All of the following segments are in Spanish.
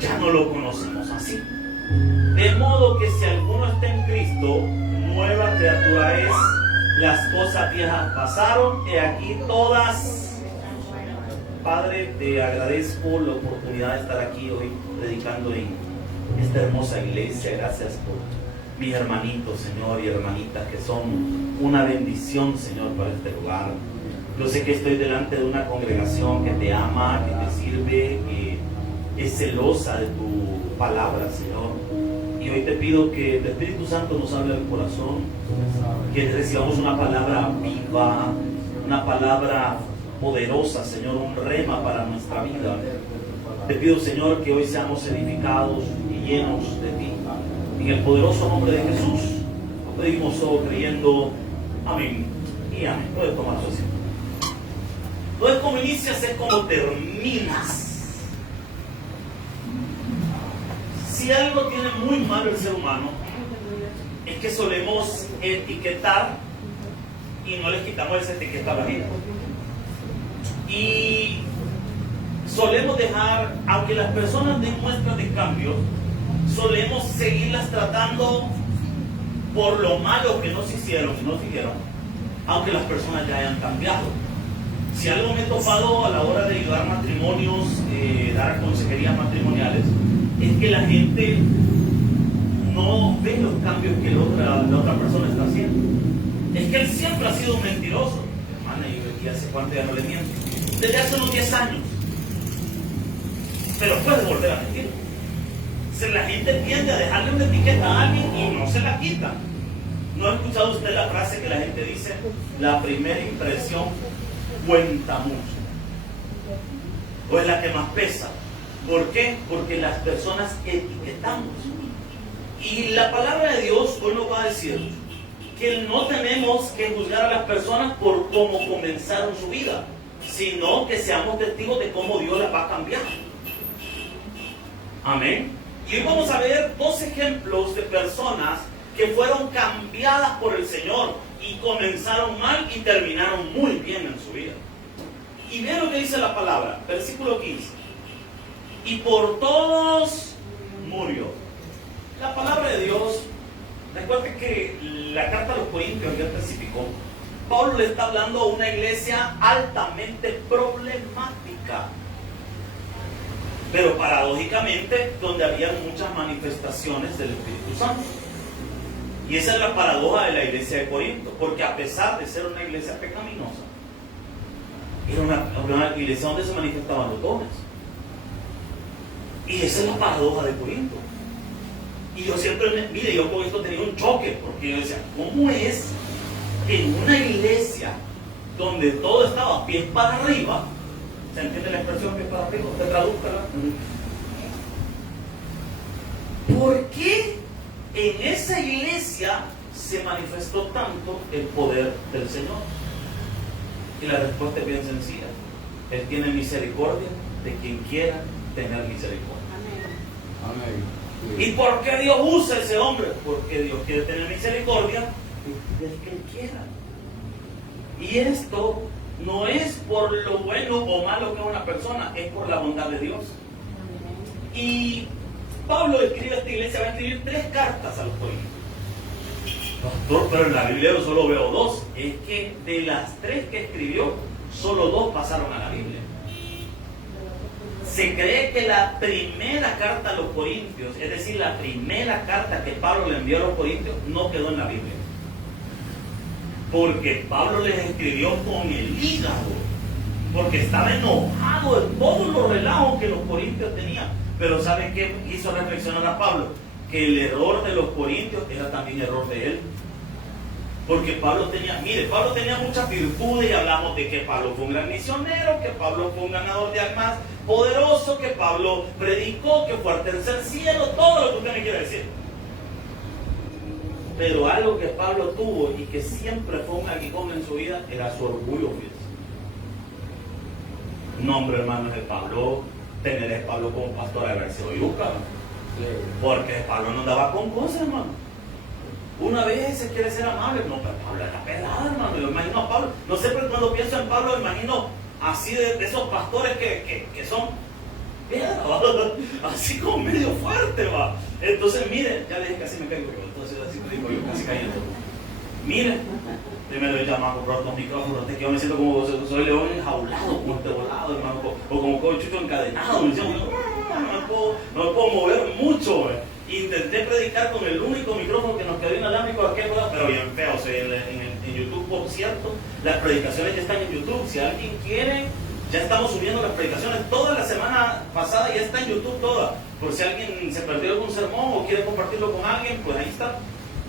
ya no lo conocemos así. De modo que si alguno está en Cristo, nueva criatura es, las cosas viejas pasaron, y aquí todas. Padre, te agradezco la oportunidad de estar aquí hoy predicando en esta hermosa iglesia. Gracias por mis hermanitos, Señor, y hermanitas que son una bendición, Señor, para este lugar. Yo sé que estoy delante de una congregación que te ama, que te sirve, que es celosa de tu palabra, Señor. Y hoy te pido que el Espíritu Santo nos hable al corazón, que recibamos una palabra viva, una palabra poderosa, Señor, un rema para nuestra vida. Te pido, Señor, que hoy seamos edificados y llenos de ti. En el poderoso nombre de Jesús, lo pedimos todo creyendo. Amén y amén. Puedes tomar su asiento. No es como inicias, es como terminas. Si algo tiene muy malo el ser humano, es que solemos etiquetar y no les quitamos esa etiqueta a la vida. Y solemos dejar, aunque las personas den muestras de cambio, solemos seguirlas tratando por lo malo que nos hicieron y nos dijeron, aunque las personas ya hayan cambiado. Si algo me he topado a la hora de ayudar matrimonios, dar consejerías matrimoniales, es que la gente no ve los cambios que la otra persona está haciendo. Es que él siempre ha sido un mentiroso. Hermana, yo hace cuánto ya no le miento. Desde hace unos 10 años. Pero puede volver a mentir. Si la gente tiende a dejarle una etiqueta a alguien y no se la quita. ¿No ha escuchado usted la frase que la gente dice? La primera impresión cuenta mucho. O es la que más pesa. ¿Por qué? Porque las personas etiquetamos. Y la palabra de Dios hoy nos va a decir que no tenemos que juzgar a las personas por cómo comenzaron su vida, sino que seamos testigos de cómo Dios las va a cambiar. Amén. Y hoy vamos a ver dos ejemplos de personas que fueron cambiadas por el Señor y comenzaron mal y terminaron muy bien en su vida. Y vean lo que dice la palabra, versículo 15. Y por todos murió. La palabra de Dios, recuerden que la carta a los Corintios ya especificó, Pablo le está hablando a una iglesia altamente problemática, pero paradójicamente donde había muchas manifestaciones del Espíritu Santo. Y esa es la paradoja de la iglesia de Corinto, porque a pesar de ser una iglesia pecaminosa, era una iglesia donde se manifestaban los dones. Y esa es la paradoja de Corinto. Y yo siempre, mire, yo con esto tenía un choque, porque yo decía, ¿cómo es que en una iglesia donde todo estaba pies para arriba, ¿se entiende la expresión pies para arriba? ¿Te traduzca? ¿Por qué en esa iglesia se manifestó tanto el poder del Señor? Y la respuesta es bien sencilla. Él tiene misericordia de quien quiera tener misericordia. Amén. ¿Y por qué Dios usa a ese hombre? Porque Dios quiere tener misericordia del que Él quiera. Y esto no es por lo bueno o malo que es una persona, es por la bondad de Dios. Y Pablo escribe a esta iglesia, va a escribir 3 cartas a los Corintios. Pastor, pero en la Biblia yo solo veo 2. Es que de las 3 que escribió, solo 2 pasaron a la Biblia. Se cree que la primera carta a los Corintios, es decir, la primera carta que Pablo le envió a los Corintios, no quedó en la Biblia. Porque Pablo les escribió con el hígado, porque estaba enojado de todos los relajos que los corintios tenían. Pero ¿saben qué hizo reflexionar a Pablo? Que el error de los corintios era también error de él. Porque Pablo tenía muchas virtudes, y hablamos de que Pablo fue un gran misionero, que Pablo fue un ganador de almas poderoso, que Pablo predicó, que fue al tercer cielo, todo lo que usted me quiere decir. Pero algo que Pablo tuvo y que siempre fue un aguijón en su vida era su orgullo. No, hombre, hermanos, de Pablo, tener a Pablo como pastor de haber sido yuca, porque Pablo no andaba con cosas, hermano. Una vez se quiere ser amable, no, pero Pablo era pelada, hermano. Yo imagino a Pablo, no sé, pero cuando pienso en Pablo, imagino así de esos pastores que son piedras. así como medio fuerte, va. Entonces, miren, ya le dije casi me caigo yo, entonces así me digo yo, casi cayendo. Miren, primero he llamado a comprar dos micrófonos, que yo me siento como soy león enjaulado, como este volado, hermano, o como chucho encadenado, me siento, no me puedo mover mucho. Intenté predicar con el único micrófono que nos quedó inalámbrico de aquel lado, pero bien feo. O sea, en YouTube, por cierto, las predicaciones ya están en YouTube. Si alguien quiere, ya estamos subiendo las predicaciones. Toda la semana pasada ya está en YouTube toda. Por si alguien se perdió algún sermón o quiere compartirlo con alguien, pues ahí está.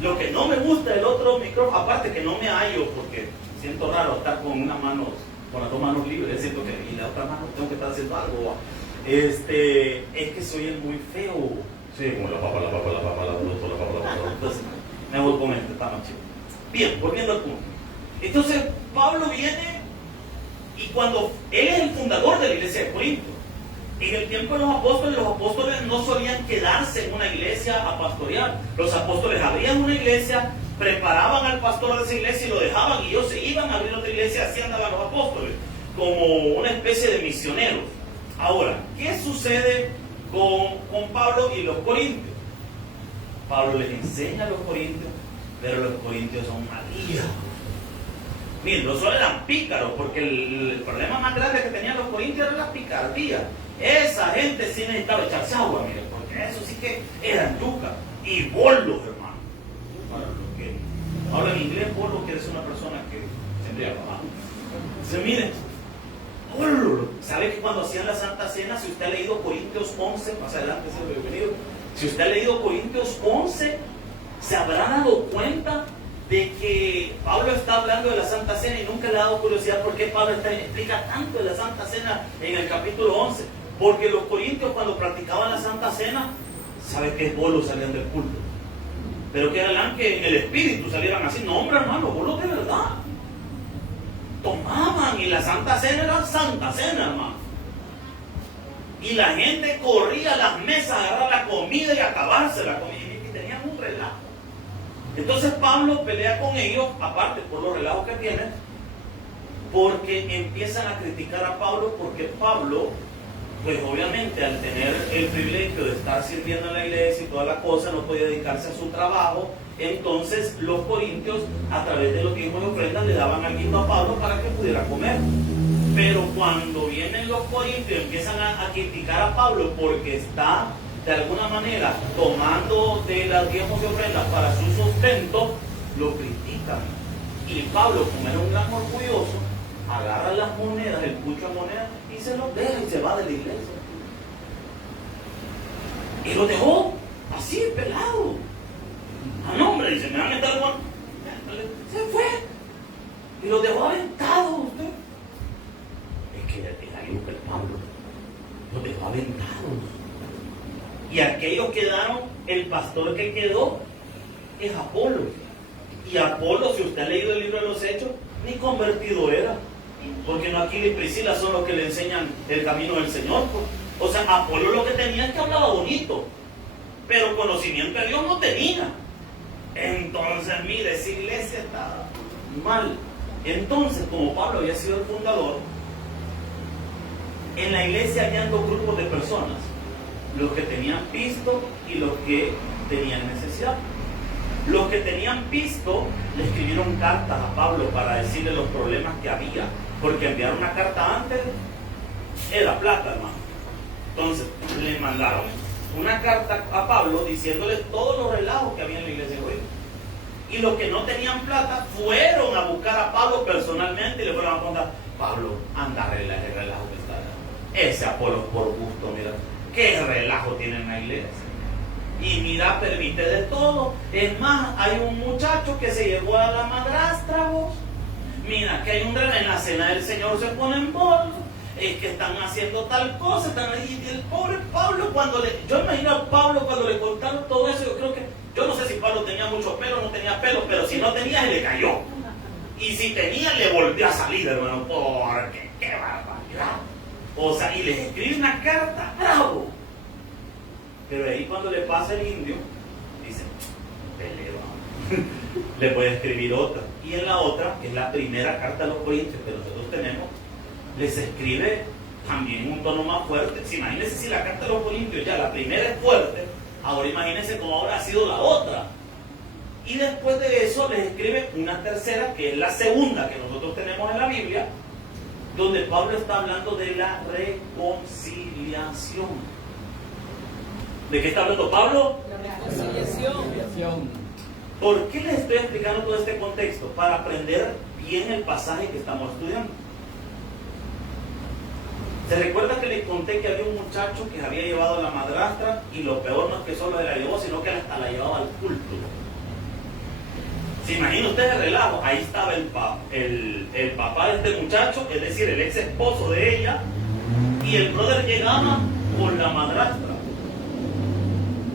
Lo que no me gusta del otro micrófono, aparte que no me hallo, porque siento raro estar con una mano, con las dos manos libres, siento que y la otra mano tengo que estar haciendo algo. Es que soy muy feo. Sí, como la papa. Entonces, me voy con este, está más chido. Bien, volviendo al punto. Entonces, Pablo viene y cuando él es el fundador de la iglesia de Corinto, en el tiempo de los apóstoles no solían quedarse en una iglesia a pastorear. Los apóstoles abrían una iglesia, preparaban al pastor de esa iglesia y lo dejaban, y ellos se iban a abrir otra iglesia, así andaban los apóstoles, como una especie de misioneros. Ahora, ¿qué sucede con Pablo y los corintios? Pablo les enseña a los corintios, pero los corintios son malísimos. Miren, no solo eran pícaros, porque el problema más grande que tenían los corintios era la picardía. Esa gente sí necesitaba echarse agua, miren, porque eso sí que eran yucas y bolos, hermano. Para los que hablan inglés, bolo quiere decir una persona que se embriaga. Entonces, miren, bolo. ¿Sabe que cuando hacían la Santa Cena, si usted ha leído Corintios 11, más adelante se lo he venido, si usted ha leído Corintios 11, se habrá dado cuenta de que Pablo está hablando de la Santa Cena y nunca le ha dado curiosidad por qué Pablo explica tanto de la Santa Cena en el capítulo 11. Porque los corintios, cuando practicaban la Santa Cena, ¿sabe qué bolos salían del culto? Pero que eran que en el espíritu salieran así. No, hombre, hermano, bolos de verdad. Tomaban, y la Santa Cena era Santa Cena, hermano. Y la gente corría a las mesas a agarrar la comida y a acabarse la comida. Y tenían un relajo. Entonces Pablo pelea con ellos, aparte por los relajos que tienen, porque empiezan a criticar a Pablo, porque Pablo, pues obviamente al tener el privilegio de estar sirviendo en la iglesia y toda la cosa, no podía dedicarse a su trabajo. Entonces los corintios, a través de los diezmos y ofrendas, le daban algo a Pablo para que pudiera comer. Pero cuando vienen los corintios y empiezan a criticar a Pablo porque está de alguna manera tomando de las diezmos y ofrendas para su sustento, lo critican. Y Pablo, como era un gran orgulloso, agarra las monedas, el pucho de monedas, y se los deja y se va de la iglesia. Y lo dejó así, pelado. Ah, no, hombre, dice, me van a meter algo. Se fue. Y lo dejó aventado usted. Es que era algo que el Pablo lo dejó aventados. Y aquellos quedaron, el pastor que quedó es Apolo. Y Apolo, si usted ha leído el libro de los Hechos, ni convertido era. Porque no, Aquila y Priscila son los que le enseñan el camino del Señor. O sea, Apolo lo que tenía es que hablaba bonito, pero conocimiento de Dios no tenía. Entonces, mire, esa iglesia estaba mal. Entonces, como Pablo había sido el fundador, en la iglesia habían dos grupos de personas: los que tenían pisto y los que tenían necesidad. Los que tenían pisto le escribieron cartas a Pablo para decirle los problemas que había, porque enviar una carta antes era plata, hermano. Entonces le mandaron una carta a Pablo diciéndole todos los relajos que había en la iglesia de Corinto. Y los que no tenían plata fueron a buscar a Pablo personalmente y le fueron a contar: Pablo, anda, el relajo que está allá. Ese Apolo por gusto, mira, qué relajo tiene en la iglesia. Y mira, permite de todo. Es más, hay un muchacho que se llevó a la madrastra, vos. Mira, que hay un en la cena del Señor se ponen bolos. Es que están haciendo tal cosa. Están ahí. Y el pobre Pablo, yo imagino a Pablo cuando le contaron todo eso. Yo no sé si Pablo tenía mucho pelo o no tenía pelo, pero si no tenía, se le cayó. Y si tenía, le volvió a salir, hermano. Porque qué barbaridad. O sea, y les escribe una carta, bravo. Pero ahí cuando le pasa el indio, dice, pelea, le puede escribir otra. Y en la otra, que es la primera carta a los corintios que nosotros tenemos, les escribe también un tono más fuerte. Si imagínense si la carta de los Corintios ya la primera es fuerte, ahora imagínense cómo habrá sido la otra. Y después de eso les escribe una tercera, que es la segunda que nosotros tenemos en la Biblia, donde Pablo está hablando de la reconciliación. ¿De qué está hablando Pablo? La reconciliación. ¿Por qué les estoy explicando todo este contexto? Para aprender bien el pasaje que estamos estudiando. ¿Se recuerda que les conté que había un muchacho que había llevado a la madrastra y lo peor no es que solo la llevó, sino que hasta la llevaba al culto? ¿Se imagina usted el relajo? Ahí estaba el papá de este muchacho, es decir, el ex esposo de ella, y el brother llegaba con la madrastra.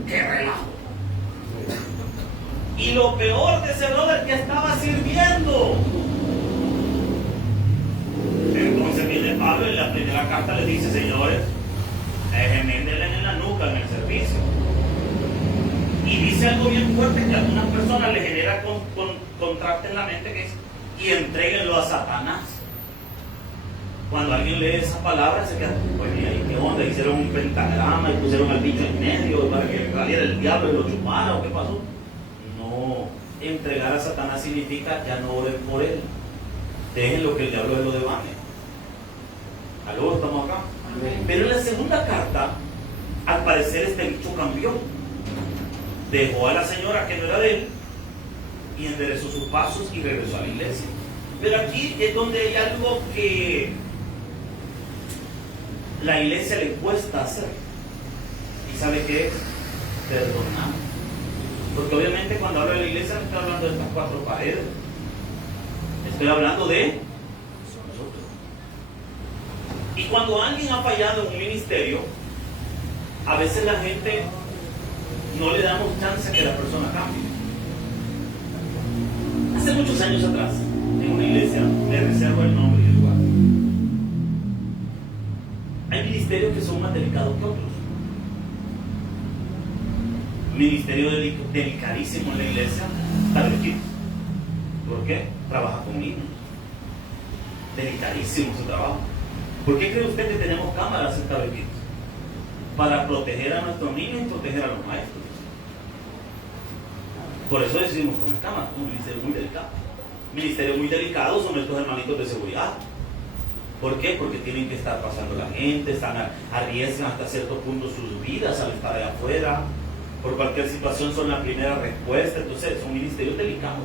¡Qué relajo! Y lo peor de ese brother, que estaba sirviendo. Entonces viene Pablo y en la primera carta le dice: señores, geméndenle en la nuca en el servicio. Y dice algo bien fuerte que a algunas personas le genera contraste en la mente, que es: y entréguenlo a Satanás. Cuando alguien lee esa palabra se queda: oye, ¿qué onda? Hicieron un pentagrama y pusieron al bicho en medio para que saliera el diablo y lo chupara, ¿o qué pasó? No, entregar a Satanás significa: ya no oren por él, dejen lo que el diablo lo devane. ¿Aló? ¿Estamos acá? Pero en la segunda carta, al parecer este bicho cambió. Dejó a la señora que no era de él y enderezó sus pasos y regresó a la iglesia. Pero aquí es donde hay algo que la iglesia le cuesta hacer. ¿Y sabe qué es? Perdonar. Porque obviamente cuando hablo de la iglesia no estoy hablando de estas cuatro paredes. Estoy hablando de nosotros. Y cuando alguien ha fallado en un ministerio, a veces la gente no le damos chance a que la persona cambie. Hace muchos años atrás, en una iglesia, le reservo el nombre y el lugar, hay ministerios que son más delicados que otros. Ministerio delicadísimo en la iglesia, Taberquitos. ¿Por qué? Trabaja con niños. Delicadísimo su trabajo. ¿Por qué cree usted que tenemos cámaras en Taberquitos? Para proteger a nuestros niños y proteger a los maestros. Por eso decidimos poner cámaras, un ministerio muy delicado. Ministerios muy delicados son nuestros hermanitos de seguridad. ¿Por qué? Porque tienen que estar pasando la gente, arriesgan hasta cierto punto sus vidas al estar allá afuera. Por cualquier situación son la primera respuesta. Entonces son ministerios delicados.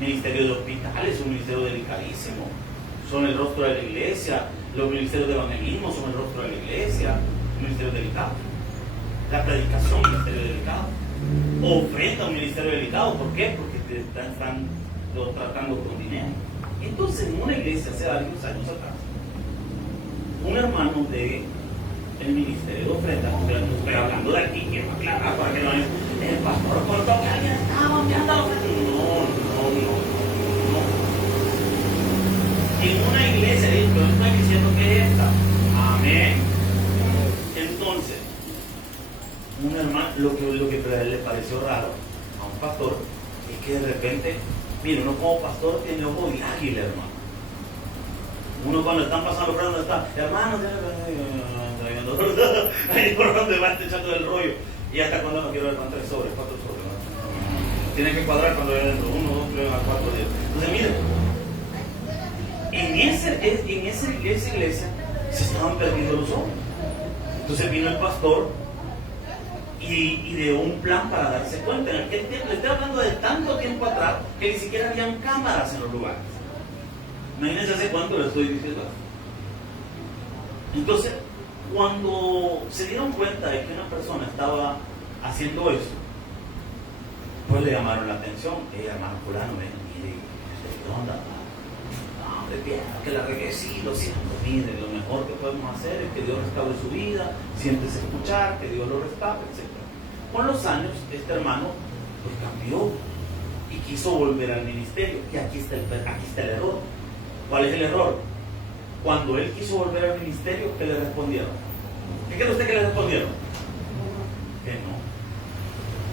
Ministerio de hospitales, un ministerio delicadísimo. Son el rostro de la iglesia. Los ministerios de evangelismo son el rostro de la iglesia. Un ministerio delicado. La predicación, un ministerio delicado. Ofrenda, un ministerio delicado. ¿Por qué? Porque te están tratando con dinero. Entonces, en una iglesia hace varios años atrás, un hermano de el ministerio de ofrenda, estoy hablando de aquí, quiero aclarar para que no es el pastor contó que alguien estaba enviando la ofrenda. No. En una iglesia, yo no estoy diciendo que es esta. Amén. Entonces, un hermano, lo que le pareció raro a un pastor es que de repente, mire, uno como pastor tiene ojo de águila, hermano. Uno cuando están pasando por donde está, hermano, ahí por donde va echando el rollo. Y hasta cuando no quiero ver con 3 sobres, 4 sobres, ¿no? Tienen que cuadrar cuando vayan dentro, 1, 2, 3, 4, 10. Entonces, miren, en esa iglesia se estaban perdiendo los hombres. Entonces vino el pastor y ideó un plan para darse cuenta. En aquel tiempo, le estoy hablando de tanto tiempo atrás, que ni siquiera habían cámaras en los lugares. Imagínense hace cuánto le estoy diciendo. Entonces, cuando se dieron cuenta de que una persona estaba haciendo eso, pues le llamaron la atención. Hermano fulano, ven, mire, ¿qué onda? No, hombre, bien, que la regué, sí, lo siento. Mire, lo mejor que podemos hacer es que Dios restaure su vida, siéntese a escuchar, que Dios lo restaure, etc. Con los años, este hermano pues cambió y quiso volver al ministerio. Y aquí está el error. ¿Cuál es el error? Cuando él quiso volver al ministerio, ¿qué le respondieron? ¿Qué cree usted que le respondieron? Que no.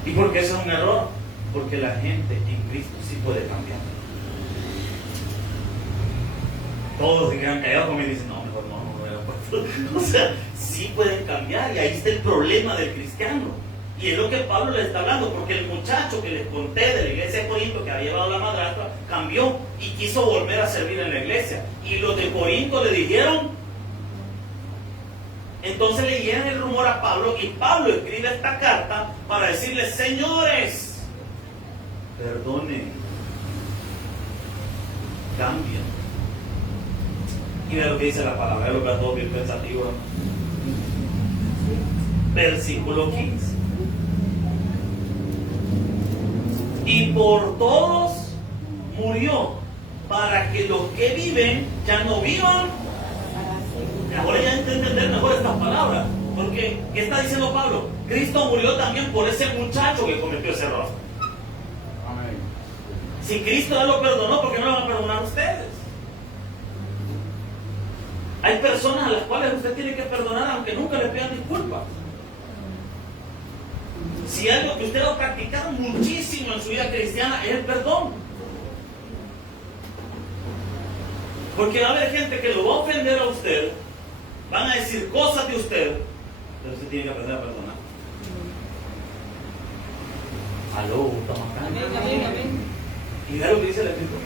¿Y por qué eso es un error? Porque la gente en Cristo sí puede cambiar. Todos se quedan callados como y dicen, no, mejor no, O sea, sí pueden cambiar y ahí está el problema del cristiano. Y es lo que Pablo le está hablando, porque el muchacho que les conté de la iglesia de Corinto que había llevado la madrastra cambió y quiso volver a servir en la iglesia. Y los de Corinto le dijeron, entonces le llegan el rumor a Pablo y Pablo escribe esta carta para decirles, señores, perdonen, cambien. Y vea lo que dice la palabra, lo que a todos bien pensativo. Versículo 15. Y por todos murió, para que los que viven ya no vivan. Ahora ya entender mejor estas palabras, porque ¿qué está diciendo Pablo? Cristo murió también por ese muchacho que cometió ese error. Amén. Si Cristo ya lo perdonó, ¿por qué no lo van a perdonar ustedes? Hay personas a las cuales usted tiene que perdonar aunque nunca le pidan disculpas. Si algo que usted ha practicado muchísimo en su vida cristiana es el perdón. Porque va a haber gente que lo va a ofender a usted, van a decir cosas de usted, pero usted tiene que aprender a perdonar. Aló, estamos acá. Amén. Y vea lo que dice la Escritura.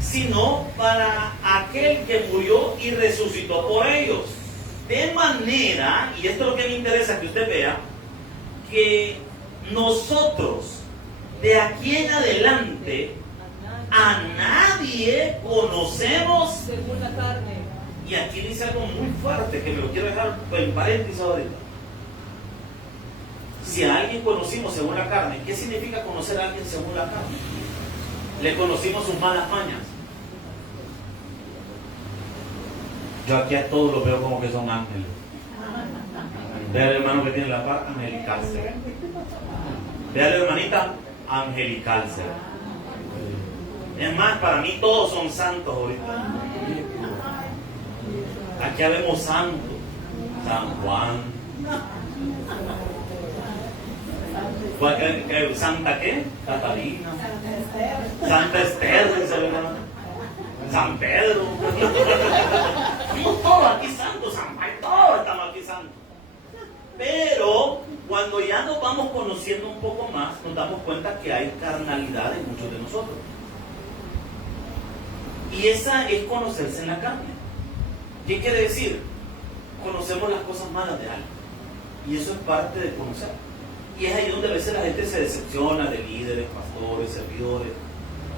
Sino para aquel que murió y resucitó por ellos. De manera, y esto es lo que me interesa que usted vea, que nosotros de aquí en adelante a nadie conocemos Según la carne. y aquí dice algo muy fuerte que me lo quiero dejar en paréntesis ahorita. Si a alguien conocimos según la carne, ¿qué significa conocer a alguien según la carne? Le conocimos sus malas mañas. Yo aquí a todos los veo como que son ángeles. Vea al hermano que tiene la par, angelical. Vea a la hermanita, angelical. Es más, para mí todos son santos ahorita. Aquí vemos santos. San Juan. ¿Santa qué? Catalina. Santa Esther, dice el hermano. San Pedro. Somos todos aquí santos, San Juan, todos estamos aquí santos. Pero cuando ya nos vamos conociendo un poco más, nos damos cuenta que hay carnalidad en muchos de nosotros. Y esa es conocerse en la carne. ¿Qué quiere decir? Conocemos las cosas malas de alguien. Y eso es parte de conocer. Y es ahí donde a veces la gente se decepciona de líderes, pastores, servidores.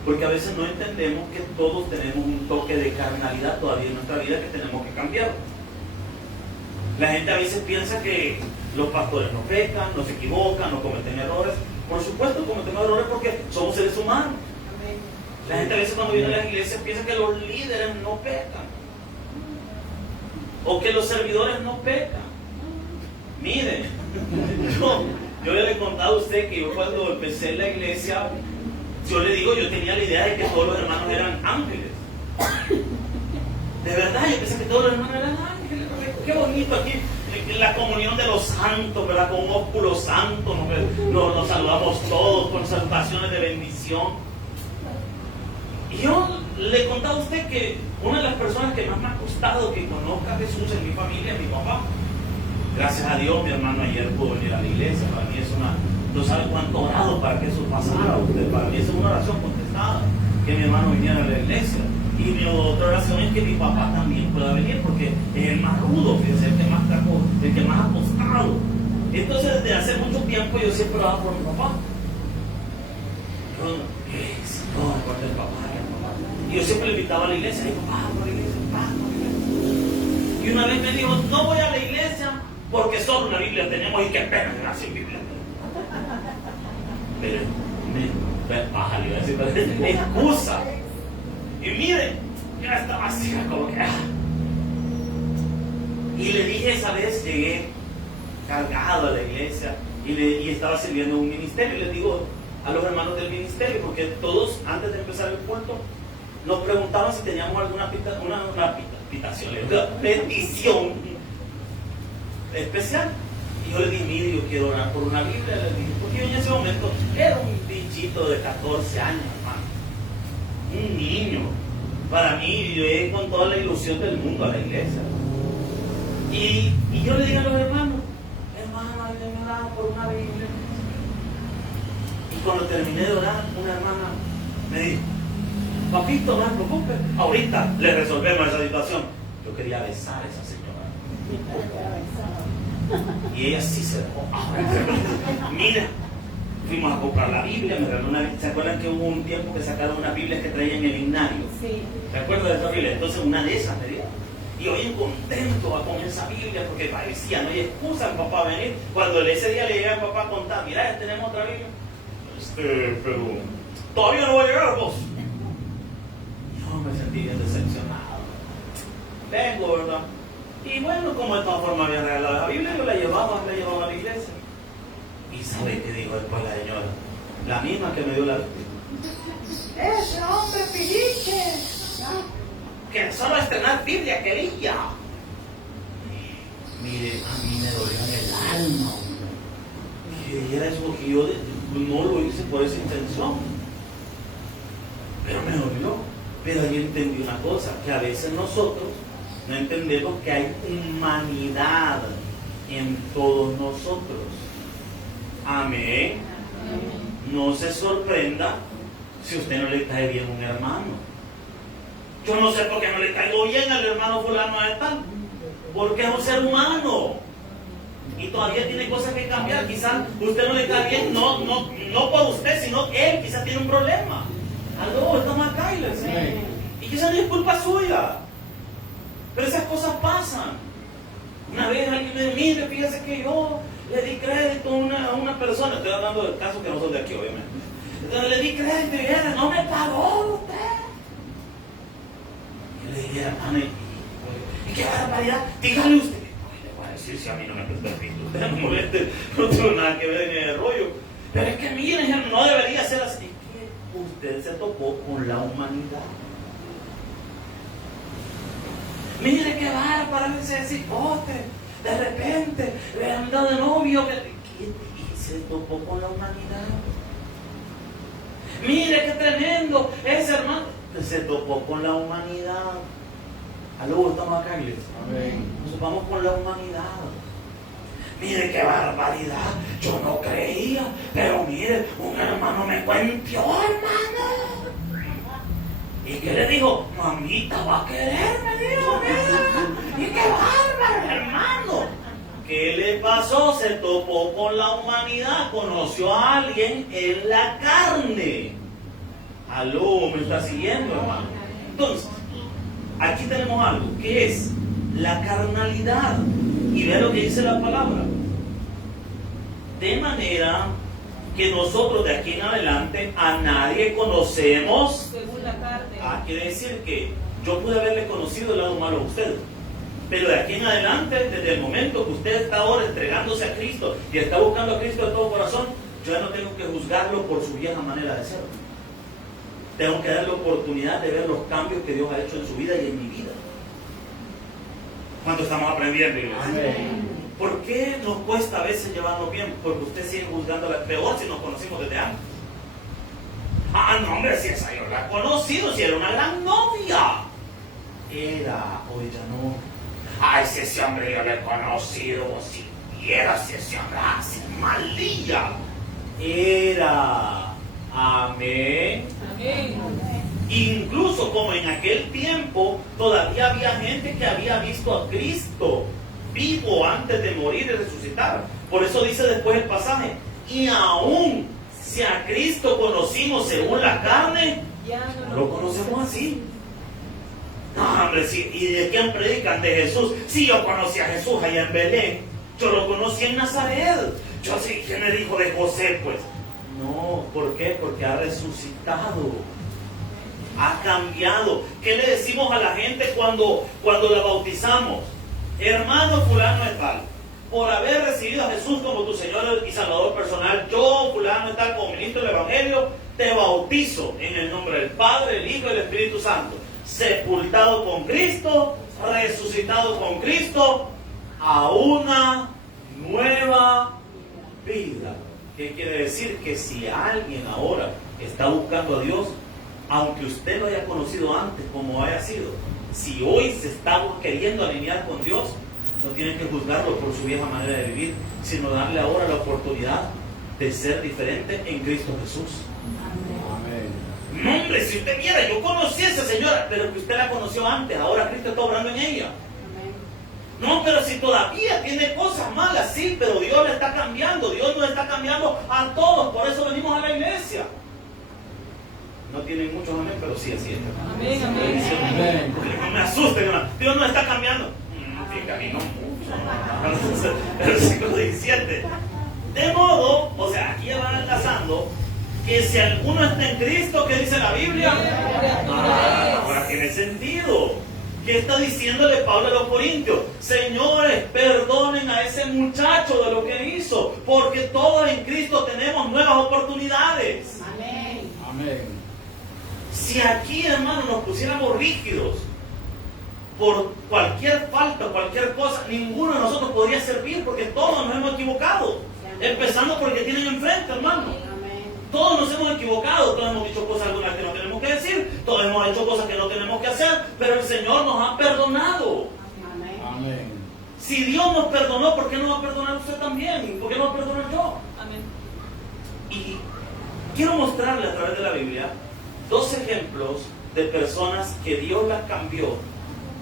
Porque a veces no entendemos que todos tenemos un toque de carnalidad todavía en nuestra vida que tenemos que cambiar. La gente a veces piensa que los pastores no pecan, no se equivocan, no cometen errores. Por supuesto cometemos errores porque somos seres humanos. La gente a veces cuando viene a las iglesias piensa que los líderes no pecan. O que los servidores no pecan. Mire, yo ya le he contado a usted que yo cuando empecé en la iglesia, yo le digo, yo tenía la idea de que todos los hermanos eran ángeles. De verdad, yo pensé que todos los hermanos eran ángeles. Qué bonito aquí, la comunión de los santos, ¿verdad? Con un ósculo santo, nos saludamos todos con salutaciones de bendición. Y yo le contaba a usted que una de las personas que más me ha costado que conozca a Jesús en mi familia es mi papá. Gracias a Dios, mi hermano ayer pudo venir a la iglesia. Para mí es una... No sabe cuánto orado para que eso pasara. Para mí es una oración contestada, que mi hermano viniera a la iglesia. Y mi otra oración es que mi papá también pueda venir, porque es el más rudo, fíjese, el que más ha costado. Entonces, desde hace mucho tiempo yo siempre oraba por mi papá. Por el papá. Y yo siempre le invitaba a la iglesia, y digo, papá, por la iglesia, papá, por la iglesia. Y una vez me dijo, no voy a la iglesia porque solo una Biblia tenemos y qué pena que nace en Biblia. Pero, bájale, iba a decir, pero excusa. Y miren, ya estaba así, como que... Y le dije esa vez, llegué cargado a la iglesia y estaba sirviendo en un ministerio. Y les digo a los hermanos del ministerio, porque todos, antes de empezar el culto, nos preguntaban si teníamos alguna petición especial. Y yo le dije, mire, yo quiero orar por una Biblia. Le dije, porque yo en ese momento era un bichito de 14 años, hermano. Un niño. Para mí, yo llegué con toda la ilusión del mundo a la iglesia. Y yo le digo a los hermanos, me oraban por una Biblia. Y cuando terminé de orar, una hermana me dijo, papito, no se preocupe, ahorita le resolvemos esa situación. Yo quería besar a esa señora. Y ella sí se dejó. Mira, fuimos a comprar la Biblia, me regaló una Biblia. ¿Se acuerdan que hubo un tiempo que sacaron una Biblia que traían el himnario? Sí. ¿Se acuerdan de esa Biblia? Entonces una de esas me dio. Y hoy contento con esa Biblia porque parecía, no hay excusa al papá a venir. Cuando ese día le llegué al papá a contar, mira, ya tenemos otra Biblia. Pero todavía no va a llegar vos. Yo me sentí bien decepcionado. Vengo, ¿verdad? Y bueno, como de todas formas había regalado la Biblia, yo la llevaba a la iglesia. ¿Y sabe qué dijo después la señora? La misma que me dio la Biblia. Ese hombre piliche, que solo estrenar Biblia quería. Mire, a mí me dolió en el alma. Que era eso que yo no lo hice por esa intención. Pero me dolió. Pero yo entendí una cosa, que a veces nosotros no entendemos que hay humanidad en todos nosotros. Amén. No se sorprenda si a usted no le cae bien un hermano. Yo no sé por qué no le caigo bien al hermano fulano de tal, porque es un ser humano y todavía tiene cosas que cambiar. Quizás usted no le cae bien, no por usted, sino él quizás tiene un problema. Algo, estamos acá y quizás no es culpa suya, pero esas cosas pasan. Una vez alguien me dijo, mire, fíjese que yo le di crédito a una persona, estoy hablando del caso que no son de aquí, obviamente. Entonces le di crédito y ella no me pagó usted. Y le dije, hermano, ¿y qué barbaridad? Dígale usted. Oye, le voy a decir si a mí no me presta el pito, usted no me moleste, no tengo nada que ver en el rollo. Pero es que miren, no debería ser así. Usted se topó con la humanidad. Mire qué bárbaro ese cipote. De repente le han dado de novio y se topó con la humanidad. Mire qué tremendo ese hermano. Se topó con la humanidad. Aló, estamos acá, iglesia. Amén. Nos topamos con la humanidad. Mire qué barbaridad, yo no creía, pero mire, un hermano me cuenteó, hermano. ¿Y qué le dijo? Mamita va a querer, me dijo, mira. Y qué bárbaro, hermano. ¿Qué le pasó? Se topó con la humanidad, conoció a alguien en la carne. Aló, ¿me está siguiendo, hermano? Entonces, aquí tenemos algo, que es la carnalidad. Y vea lo que dice la palabra. De manera que nosotros de aquí en adelante a nadie conocemos. Según la carne. Quiere decir que yo pude haberle conocido el lado malo a usted. Pero de aquí en adelante, desde el momento que usted está ahora entregándose a Cristo y está buscando a Cristo de todo corazón, yo ya no tengo que juzgarlo por su vieja manera de ser. Tengo que darle la oportunidad de ver los cambios que Dios ha hecho en su vida y en mi vida. ¿Cuánto estamos aprendiendo, iglesia? Amén. ¿Por qué nos cuesta a veces llevarnos bien? Porque usted sigue juzgándola peor si nos conocimos desde antes. No, hombre, si esa yo la he conocido, si era una gran novia. Era, hoy ya no. Si ese hombre yo lo he conocido, si viera si ese hombre así malía. Era. Amén. Amén. Incluso como en aquel tiempo todavía había gente que había visto a Cristo vivo antes de morir y resucitar. Por eso dice después el pasaje, y aún si a Cristo conocimos según la carne, Ya no lo conocemos así. No, hombre, sí, ¿y de quién predican? De Jesús. Sí, yo conocí a Jesús allá en Belén. Yo lo conocí en Nazaret. Yo sí, ¿quién me dijo de José? Pues no, ¿por qué? Porque ha resucitado. Ha cambiado. ¿Qué le decimos a la gente cuando la bautizamos? Hermano fulano de tal, por haber recibido a Jesús como tu Señor y Salvador personal, yo fulano de tal, como ministro del Evangelio, te bautizo en el nombre del Padre, del Hijo y del Espíritu Santo, sepultado con Cristo, resucitado con Cristo, a una nueva vida. ¿Qué quiere decir? Que si alguien ahora está buscando a Dios, aunque usted lo haya conocido antes como haya sido, si hoy se está queriendo alinear con Dios, no tiene que juzgarlo por su vieja manera de vivir, sino darle ahora la oportunidad de ser diferente en Cristo Jesús. Amén. No, hombre, si usted viera, yo conocí a esa señora, pero que usted la conoció antes, ahora Cristo está obrando en ella. No, pero si todavía tiene cosas malas, sí, pero Dios la está cambiando. Dios nos está cambiando a todos, por eso venimos a la iglesia. No tienen muchos amén, pero sí, así es. Amén, Amén. No me asusten, hermano. Dios nos está cambiando. Fíjate, no mucho. Versículo 17. De modo, o sea, aquí ya van enlazando, que si alguno está en Cristo, ¿qué dice la Biblia? Ahora tiene sentido. ¿Qué está diciéndole Pablo a los Corintios? Señores, perdonen a ese muchacho de lo que hizo, porque todos en Cristo tenemos nuevas oportunidades. Amén. Amén. Si aquí, hermano, nos pusiéramos rígidos por cualquier falta, cualquier cosa, ninguno de nosotros podría servir, porque todos nos hemos equivocado. Empezando por el que tienen enfrente, hermano. Todos nos hemos equivocado, todos hemos dicho cosas algunas que no tenemos que decir, todos hemos hecho cosas que no tenemos que hacer, pero el Señor nos ha perdonado. Amén. Si Dios nos perdonó, ¿por qué no va a perdonar usted también? ¿Por qué no va a perdonar yo? Amén. Y quiero mostrarle a través de la Biblia dos ejemplos de personas que Dios las cambió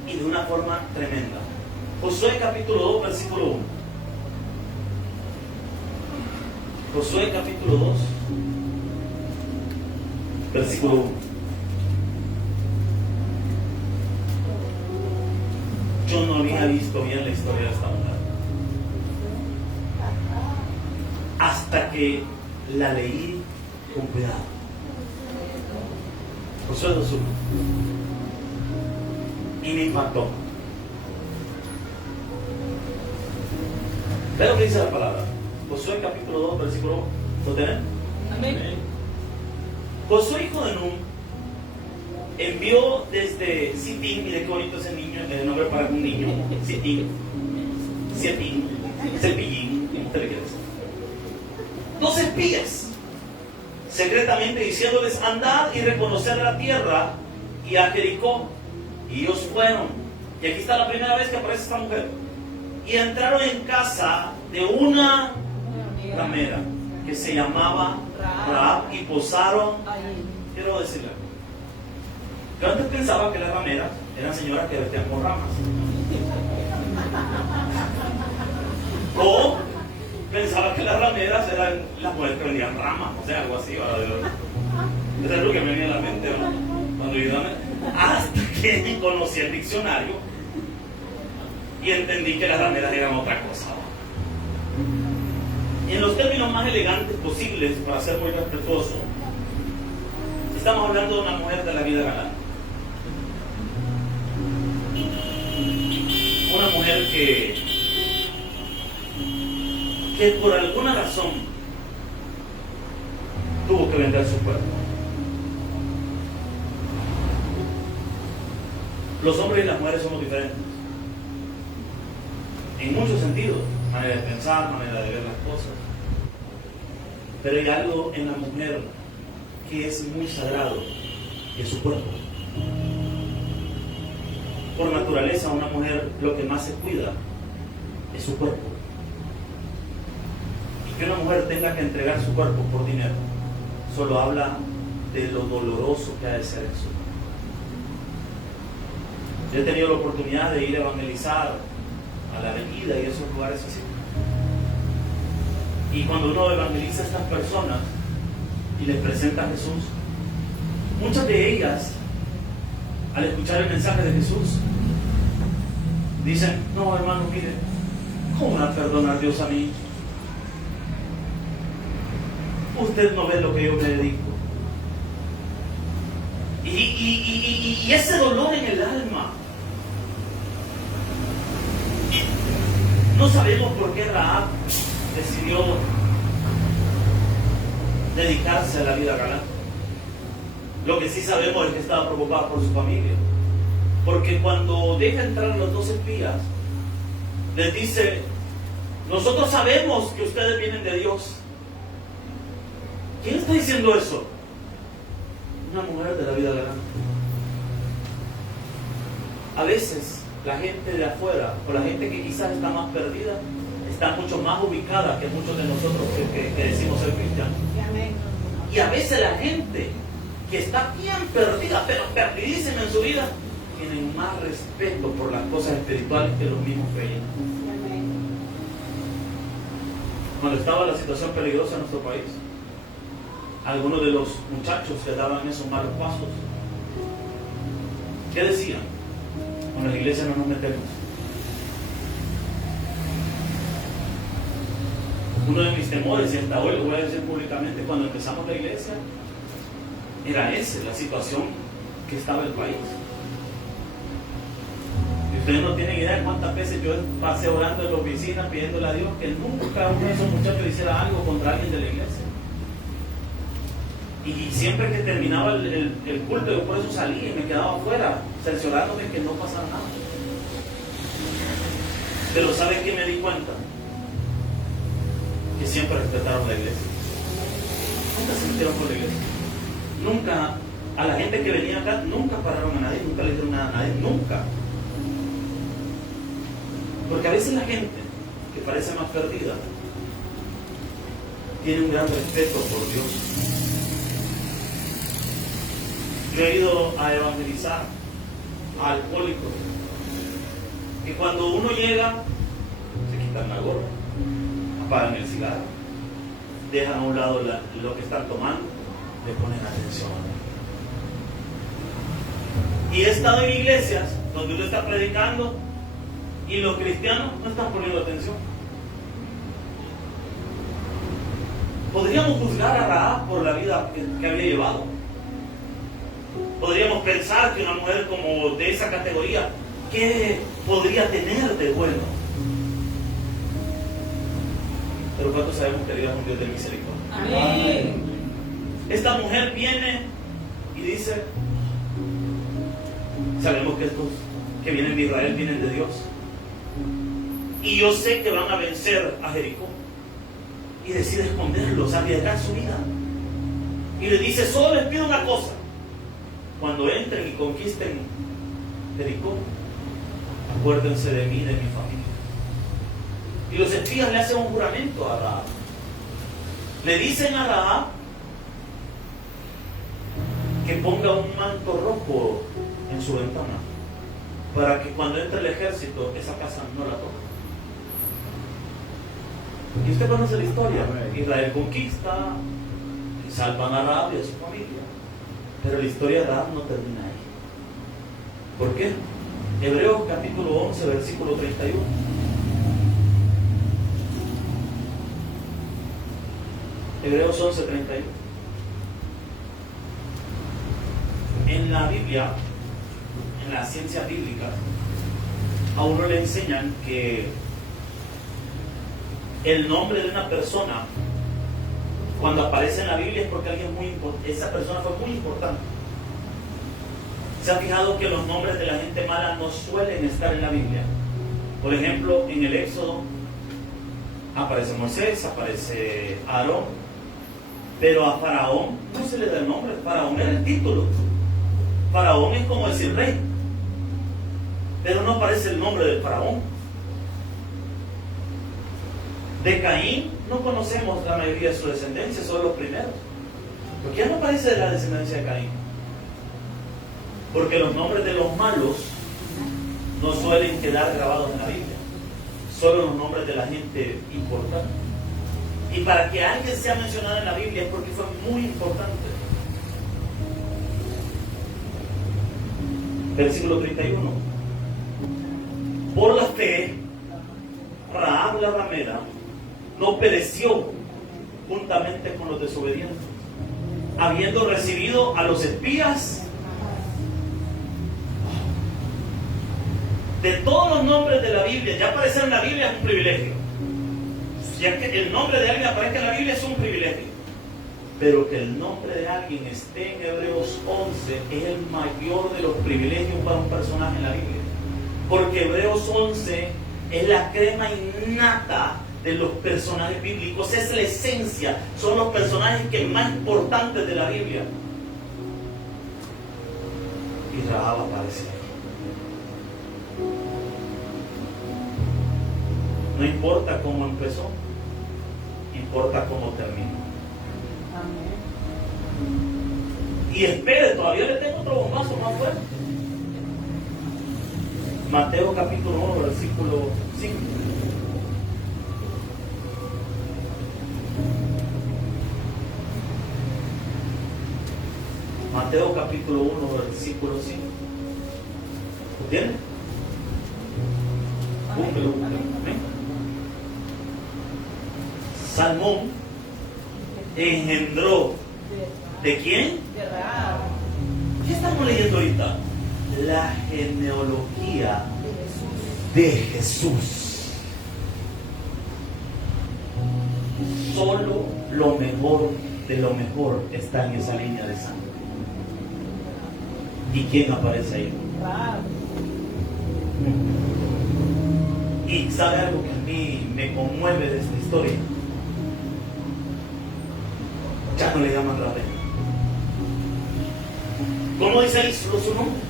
y de una forma tremenda. Josué capítulo 2, versículo 1. Josué capítulo 2, versículo 1. Yo no había visto bien la historia de esta mujer hasta que la leí con cuidado. Josué 2:1. Y me impactó. Ve lo que dice la palabra. Josué capítulo 2, versículo 1. ¿Lo tienen? Amén. Josué, hijo de Nun, envió desde Sitín, mire qué bonito ese niño, el nombre para un niño, Sitín, Cepillín, como usted le quiere decir. 2 espías, secretamente diciéndoles: andad y reconocer la tierra y a Jericó. Y ellos fueron. Y aquí está la primera vez que aparece esta mujer. Y entraron en casa de una ramera que se llamaba Rahab y posaron. Quiero decirle, yo antes pensaba que las rameras eran señoras que vestían con ramas, o pensaba que las rameras eran las mujeres que vendían ramas, o sea, algo así. Eso es lo que me venía a la mente, ¿no? Cuando yo hasta que conocí el diccionario y entendí que las rameras eran otra cosa. Y en los términos más elegantes posibles, para ser muy respetuoso, estamos hablando de una mujer de la vida galante. Una mujer que por alguna razón tuvo que vender su cuerpo. Los hombres y las mujeres somos diferentes en muchos sentidos, manera de pensar, manera de ver las cosas, pero hay algo en la mujer que es muy sagrado, que es su cuerpo. Por naturaleza, una mujer lo que más se cuida es su cuerpo. Y que una mujer tenga que entregar su cuerpo por dinero solo habla de lo doloroso que ha de ser eso. Yo he tenido la oportunidad de ir a evangelizar a la Avenida y esos lugares así. Y cuando uno evangeliza a estas personas y les presenta a Jesús, muchas de ellas, al escuchar el mensaje de Jesús, dicen: no, hermano, mire, ¿cómo va a perdonar Dios a mí? Usted no ve lo que yo me dedico. Y ese dolor en el alma. No sabemos por qué Rahab decidió dedicarse a la vida galante. Lo que sí sabemos es que estaba preocupada por su familia. Porque cuando deja entrar a los 2 espías, les dice: nosotros sabemos que ustedes vienen de Dios. ¿Quién está diciendo eso? Una mujer de la vida galante. A veces la gente de afuera, o la gente que quizás está más perdida, está mucho más ubicada que muchos de nosotros que decimos ser cristianos. Y a veces la gente que está bien perdida, pero perdidísima en su vida, tienen más respeto por las cosas espirituales que los mismos creyentes. Cuando estaba la situación peligrosa en nuestro país, algunos de los muchachos que daban esos malos pasos, ¿qué decían? Con las iglesias no nos metemos. Uno de mis temores, y hasta hoy lo voy a decir públicamente, cuando empezamos la iglesia, era esa, la situación que estaba el país. Y ustedes no tienen idea de cuántas veces yo pasé orando en la oficina pidiéndole a Dios que nunca uno de esos muchachos hiciera algo contra alguien de la iglesia. Y siempre que terminaba el culto, yo por eso salía y me quedaba afuera, cerciorándome que no pasara nada. Pero ¿saben qué me di cuenta? Que siempre respetaron la iglesia. Nunca se metieron con la iglesia. Nunca, a la gente que venía acá, nunca pararon a nadie, nunca le dijeron nada a nadie, nunca. Porque a veces la gente que parece más perdida tiene un gran respeto por Dios. Yo he ido a evangelizar a alcohólicos y cuando uno llega, se quitan la gorra, apagan el cigarro, dejan a un lado lo que están tomando, le ponen atención. Y he estado en iglesias donde uno está predicando y los cristianos no están poniendo atención. Podríamos juzgar a Rahab por la vida que había llevado. Podríamos pensar que una mujer como de esa categoría, ¿qué podría tener de bueno? Pero ¿cuántos sabemos que Dios es un Dios de misericordia? Amén. Esta mujer viene y dice, sabemos que estos que vienen de Israel vienen de Dios. Y yo sé que van a vencer a Jericó. Y decide esconderlos, arriesgar su vida. Y le dice, solo les pido una cosa. Cuando entren y conquisten Jericó, acuérdense de mí y de mi familia. Y los espías le hacen un juramento a Rahab. Le dicen a Rahab que ponga un manto rojo en su ventana para que cuando entre el ejército esa casa no la toque. Y usted conoce la historia. Israel conquista y salvan a Rahab y a su familia. Pero la historia de Rahab no termina ahí. ¿Por qué? Hebreos capítulo 11, versículo 31. Hebreos 11, 31. En la Biblia, en la ciencia bíblica, a uno le enseñan que el nombre de una persona, cuando aparece en la Biblia, es porque esa persona fue muy importante. ¿Se ha fijado que los nombres de la gente mala no suelen estar en la Biblia? Por ejemplo, en el Éxodo aparece Moisés, aparece Aarón, pero a Faraón no se le da el nombre. Faraón era el título. Faraón es como decir rey, pero no aparece el nombre del faraón. De Caín no conocemos la mayoría de su descendencia, solo los primeros. ¿Por qué no aparece la descendencia de Caín? Porque los nombres de los malos no suelen quedar grabados en la Biblia, solo los nombres de la gente importante. Y para que alguien sea mencionado en la Biblia es porque fue muy importante. Versículo 31. Por la fe, Rahab la ramera no pereció juntamente con los desobedientes, habiendo recibido a los espías. De todos los nombres de la Biblia, ya aparecer en la Biblia es un privilegio. Ya que el nombre de alguien aparezca en la Biblia es un privilegio. Pero que el nombre de alguien esté en Hebreos 11 es el mayor de los privilegios para un personaje en la Biblia. Porque Hebreos 11 es la crema innata de los personajes bíblicos, es la esencia, son los personajes que más importantes de la Biblia. Y Rahab aparece ahí. No importa cómo empezó, importa cómo terminó. Y espere, todavía le tengo otro bombazo más fuerte. Mateo capítulo 1, versículo 5. Mateo capítulo 1, versículo 5. ¿Lo tiene? Búsquelo. Salmón engendró ¿de quién? De Rahab. ¿Qué estamos leyendo ahorita? La genealogía de Jesús. Solo lo mejor de lo mejor está en esa línea de sangre. ¿Y quién aparece ahí? Rahab. Y sabe algo que a mí me conmueve de esta historia. Ya no le llaman Rahab. ¿Cómo dice ahí su nombre?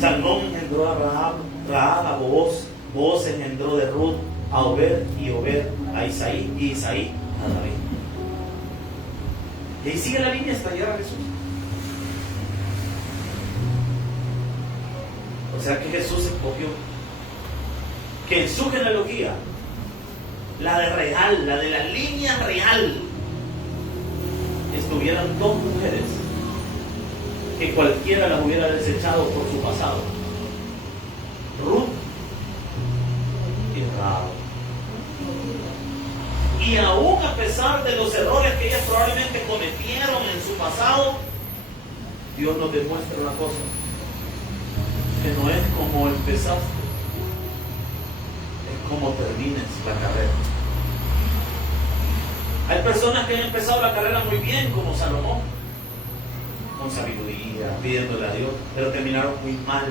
Salmón engendró a Rahab, Rahab a Booz, Booz engendró de Ruth a Obed, y Obed a Isaí, y Isaí a David. Y ahí sigue la línea hasta llegar a Jesús. O sea que Jesús escogió que en su genealogía, la de real, la de la línea real, estuvieran dos mujeres que cualquiera las hubiera desechado por su pasado: Ruth y Rahab. Y aún a pesar de los errores que ellas probablemente cometieron en su pasado, Dios nos demuestra una cosa: que no es como empezaste, es como termines la carrera. Hay personas que han empezado la carrera muy bien, como Salomón, con sabiduría, pidiéndole a Dios, pero terminaron muy mal.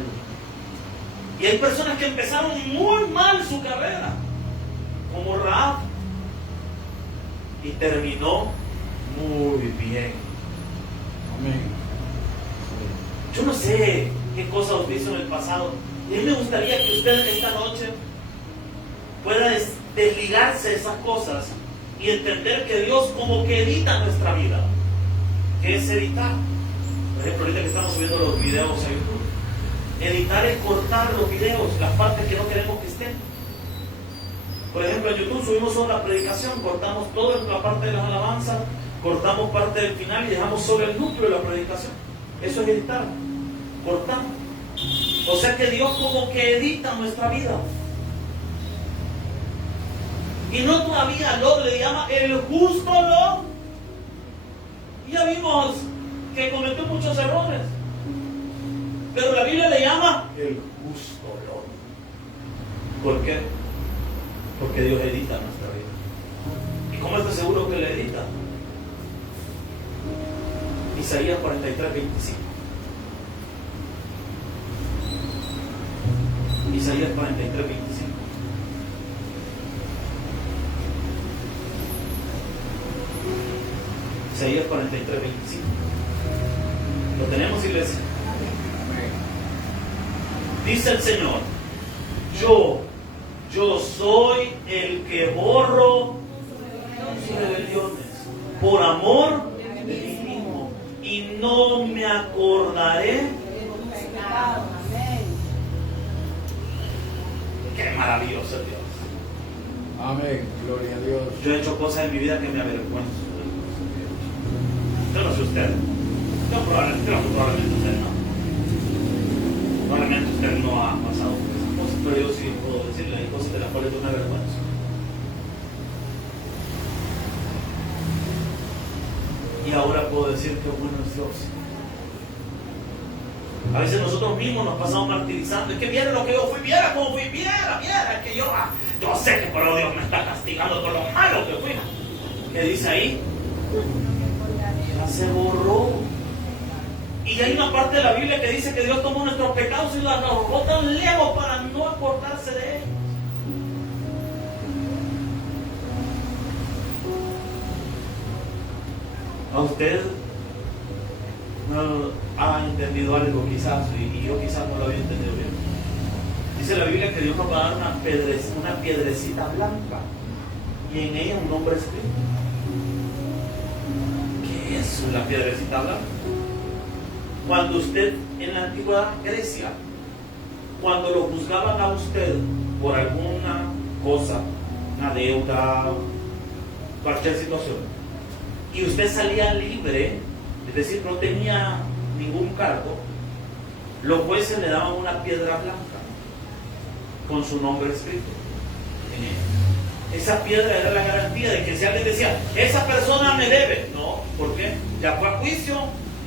Y hay personas que empezaron muy mal su carrera, como Rahab, y terminó muy bien. Amén. Yo no sé qué cosa usted hizo en el pasado, y a mí me gustaría que usted esta noche pueda desligarse de esas cosas y entender que Dios como que edita nuestra vida. ¿Qué es editar? Por ejemplo, ahorita que estamos subiendo los videos a YouTube, editar es cortar los videos, las partes que no queremos que estén. Por ejemplo, en YouTube subimos solo la predicación, cortamos toda la parte de las alabanzas, cortamos parte del final y dejamos solo el núcleo de la predicación. Eso es editar, cortar. O sea que Dios como que edita nuestra vida. Y no todavía Lot le llama el justo Lot. Y ya vimos que cometió muchos errores, pero la Biblia le llama el justo Lot. ¿Por qué? Porque Dios edita nuestra vida. ¿Y cómo está seguro que le edita? Isaías 43, 25. Isaías 43, 25. Isaías 43, 25. ¿Lo tenemos, iglesia? Dice el Señor: yo soy el que borro sus rebeliones por amor de mí mismo, y no me acordaré. Qué maravilloso es Dios. Amén. Gloria a Dios. Yo he hecho cosas en mi vida que me avergüenzo. Yo no sé usted. Yo probablemente usted no. Probablemente usted no ha pasado por esas cosas, pero yo sí puedo decirle: hay cosas de las cuales yo me avergüenzo. Y ahora puedo decir que bueno es Dios. A veces nosotros mismos nos pasamos martirizando: es que viera lo que yo fui, viera cómo fui, viera, es que yo sé que por Dios me está castigando por lo malo que fui. ¿Qué dice ahí? Ya se borró. Y hay una parte de la Biblia que dice que Dios tomó nuestros pecados y los arrojó tan lejos para no acordarse de ellos. A usted no ha entendido algo quizás, y yo quizás no lo había entendido bien. Dice la Biblia que Dios nos va a dar una piedrecita blanca y en ella un nombre escrito. ¿Qué es la piedrecita blanca? Cuando usted en la antigua Grecia, cuando lo juzgaban a usted por alguna cosa, una deuda, cualquier situación, y usted salía libre, es decir, no tenía ningún cargo, los jueces le daban una piedra blanca con su nombre escrito en ella. Esa piedra era la garantía de que si alguien decía, esa persona me debe, no, ¿por qué? Ya fue a juicio,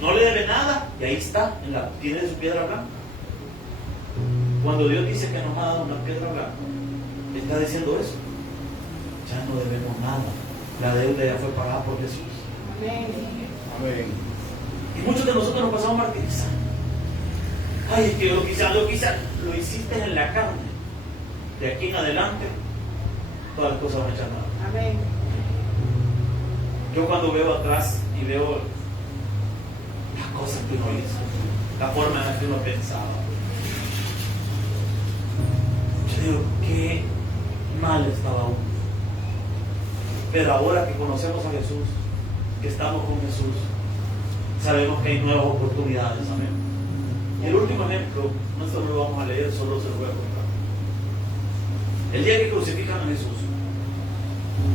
no le debe nada, y ahí está, tiene su piedra blanca. Cuando Dios dice que nos ha dado una piedra blanca, está diciendo eso. Ya no debemos nada. La deuda ya fue pagada por Jesús. Amén. Amén. Y muchos de nosotros nos pasamos martirizando. Ay, es que yo lo quise, lo hiciste en la carne. De aquí en adelante, todas las cosas van a echar mal. Amén. Yo cuando veo atrás y veo las cosas que uno hizo, la forma en la que uno pensaba, yo digo, qué mal estaba uno. Pero ahora que conocemos a Jesús, que estamos con Jesús, sabemos que hay nuevas oportunidades. Amén. Y el último ejemplo, no se lo vamos a leer, solo se lo voy a contar. El día que crucifican a Jesús,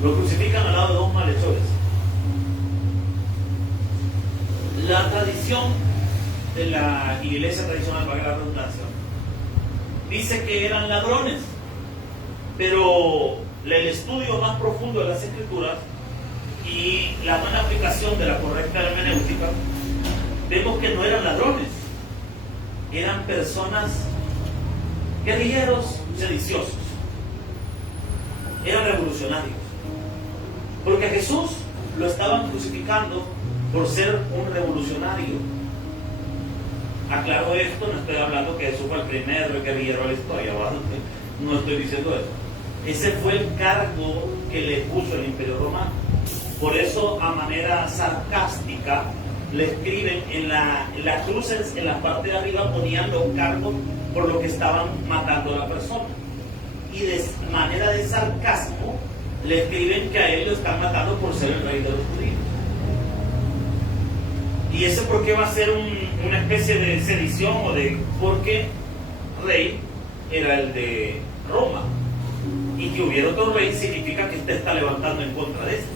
lo crucifican al lado de dos malhechores. La tradición de la iglesia tradicional, valga la redundancia, dice que eran ladrones, pero el estudio más profundo de las Escrituras y la buena aplicación de la correcta hermenéutica, vemos que no eran ladrones, eran personas guerrilleros sediciosos, eran revolucionarios, porque a Jesús lo estaban crucificando por ser un revolucionario. Aclaro esto, no estoy hablando que Jesús fue el primer guerrillero de la historia, no estoy diciendo eso. Ese fue el cargo que le puso el Imperio Romano. Por eso, a manera sarcástica, le escriben en la cruz, en la parte de arriba ponían los cargos por lo que estaban matando a la persona. Y de manera de sarcasmo, le escriben que a él lo están matando por ser el rey de los judíos. ¿Y eso por qué va a ser una especie de sedición o de porque rey era el de Roma? Y que hubiera otro rey significa que usted está levantando en contra de este.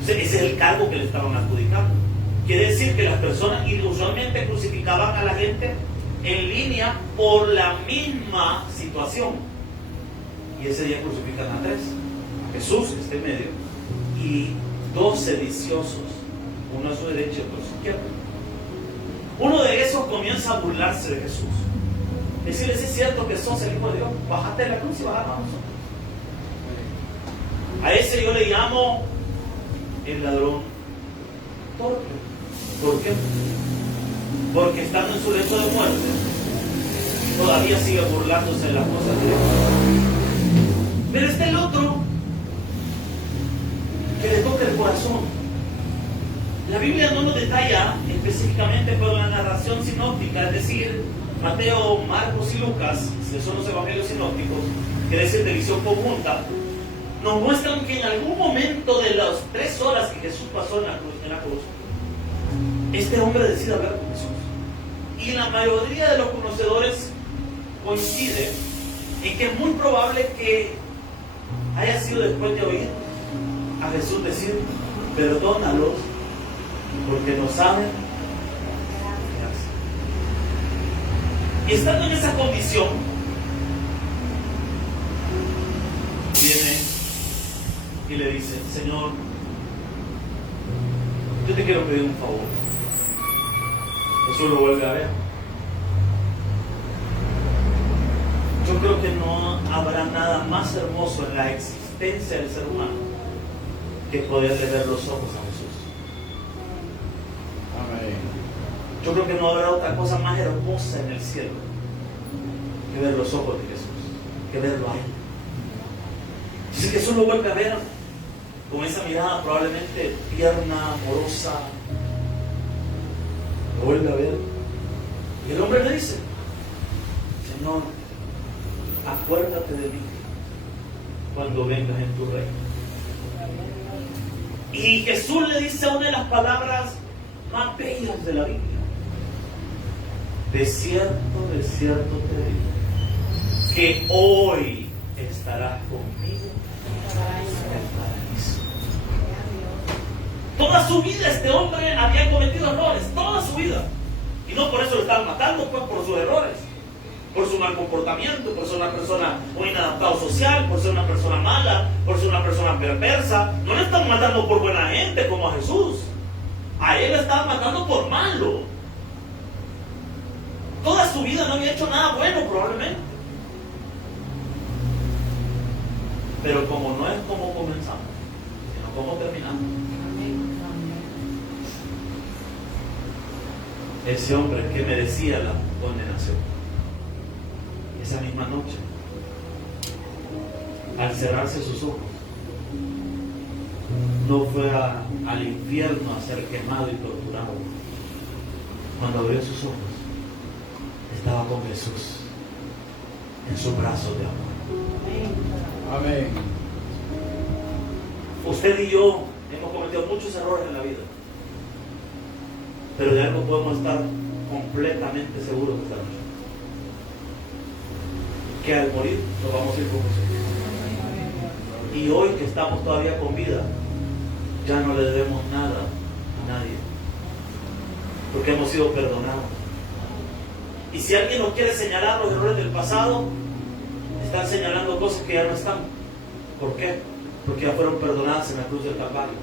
Entonces, ese es el cargo que le estaban adjudicando. Quiere decir que las personas usualmente crucificaban a la gente en línea por la misma situación. Y ese día crucifican a tres. Jesús, este medio, y dos sediciosos, uno a su derecha y otro a su izquierda. Uno de esos comienza a burlarse de Jesús. Decirle, si es cierto que sos el Hijo de Dios, bajate de la cruz y bajate a nosotros. A ese yo le llamo el ladrón torpe. ¿Por qué? Porque estando en su lecho de muerte, todavía sigue burlándose de las cosas de Dios. Pero está el otro que le toca el corazón. La Biblia no nos detalla específicamente, pero la narración sinóptica, es decir, Mateo, Marcos y Lucas, que son los evangelios sinópticos, que es de visión conjunta, nos muestran que en algún momento de las 3 horas que Jesús pasó en la cruz, este hombre decide hablar con Jesús. Y la mayoría de los conocedores coinciden en que es muy probable que haya sido después de oír a Jesús decir, perdónalos porque no saben qué hacen. Y estando en esa condición, viene y le dice, Señor, yo te quiero pedir un favor. Jesús lo vuelve a ver. Yo creo que no habrá nada más hermoso en la existencia del ser humano que poderle ver los ojos a Jesús. Amén. Yo creo que no habrá otra cosa más hermosa en el cielo que ver los ojos de Jesús, que verlo a Él. Si Jesús lo vuelve a ver con esa mirada probablemente tierna, amorosa, lo vuelve a ver y el hombre le dice, Señor, acuérdate de mí cuando vengas en tu reino. Y Jesús le dice una de las palabras más bellas de la Biblia. De cierto te digo, que hoy estarás conmigo en el paraíso. Toda su vida este hombre había cometido errores, toda su vida. Y no por eso lo estaban matando, pues por sus errores, por su mal comportamiento, por ser una persona muy inadaptado social, por ser una persona mala, por ser una persona perversa. No le están matando por buena gente como a Jesús. A él le estaban matando por malo. Toda su vida no había hecho nada bueno probablemente. Pero como no es como comenzamos, sino como terminamos. Ese hombre que merecía la condenación, esa misma noche, al cerrarse sus ojos, no fue al infierno a ser quemado y torturado. Cuando abrió sus ojos, estaba con Jesús en sus brazos de amor. Amén. Usted y yo hemos cometido muchos errores en la vida, pero de algo podemos estar completamente seguros esta noche: que al morir nos vamos a ir con Jesús. Y hoy que estamos todavía con vida, ya no le debemos nada a nadie, porque hemos sido perdonados. Y si alguien nos quiere señalar los errores del pasado, están señalando cosas que ya no están. ¿Por qué? Porque ya fueron perdonadas en la cruz del Calvario.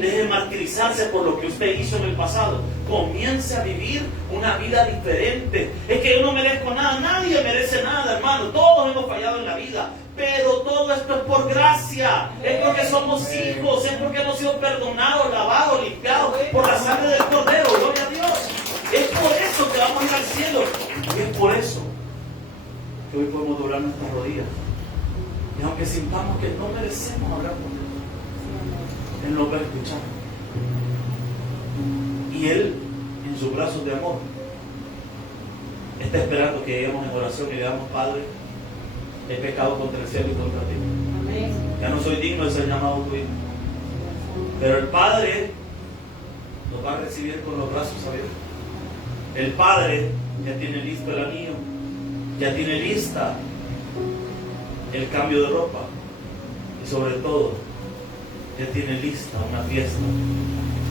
Deje de martirizarse por lo que usted hizo en el pasado. Comience a vivir una vida diferente. Es que yo no merezco nada, nadie merece nada, hermano. Todos hemos fallado en la vida, pero todo esto es por gracia. Es porque somos hijos, es porque hemos sido perdonados, lavados, limpiados por la sangre del Cordero. Gloria a Dios. Es por eso que vamos a ir al cielo. Y es por eso que hoy podemos doblar nuestras rodillas. Y aunque sintamos que no merecemos hablar con Él, Él nos va a escuchar. Y Él, en sus brazos de amor, está esperando que lleguemos en oración y le damos: Padre, he pecado contra el cielo y contra ti. Ya no soy digno de ser llamado tu hijo. Pero el Padre nos va a recibir con los brazos abiertos. El Padre ya tiene listo el anillo, ya tiene lista el cambio de ropa, y sobre todo ya tiene lista una fiesta.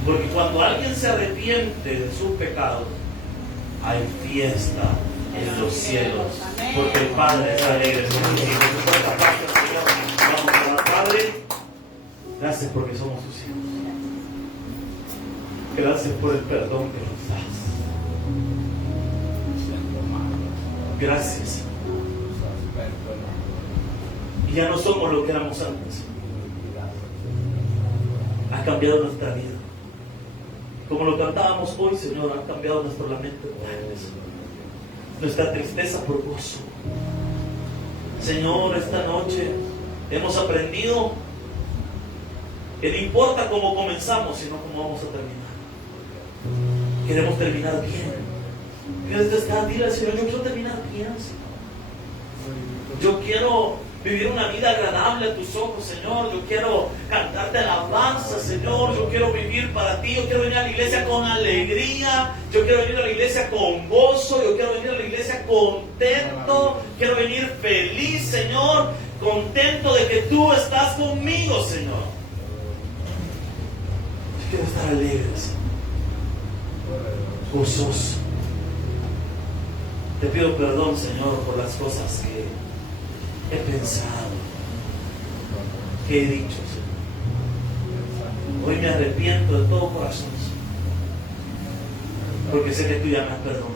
Porque cuando alguien se arrepiente de sus pecados, hay fiesta en los cielos, porque el Padre es alegre. Vamos a orar. Padre, gracias porque somos tus hijos. Gracias por el perdón que nos das. Gracias. Y ya no somos lo que éramos antes. Ha cambiado nuestra vida. Como lo cantábamos hoy, Señor, ha cambiado nuestro lamento por eso. Nuestra tristeza por gozo. Señor, esta noche hemos aprendido que no importa cómo comenzamos, sino cómo vamos a terminar. Queremos terminar bien. Dile al Señor: yo quiero terminar bien, Señor. Yo quiero vivir una vida agradable a tus ojos, Señor. Yo quiero cantarte alabanza, Señor. Yo quiero vivir para ti. Yo quiero venir a la iglesia con alegría. Yo quiero venir a la iglesia con gozo. Yo quiero venir a la iglesia contento. Quiero venir feliz, Señor. Contento de que tú estás conmigo, Señor. Yo quiero estar alegre, Señor. Gozoso. Te pido perdón, Señor, por las cosas que he pensado, que he dicho, Señor. Hoy me arrepiento de todo corazón, Señor, porque sé que tú ya me has perdonado.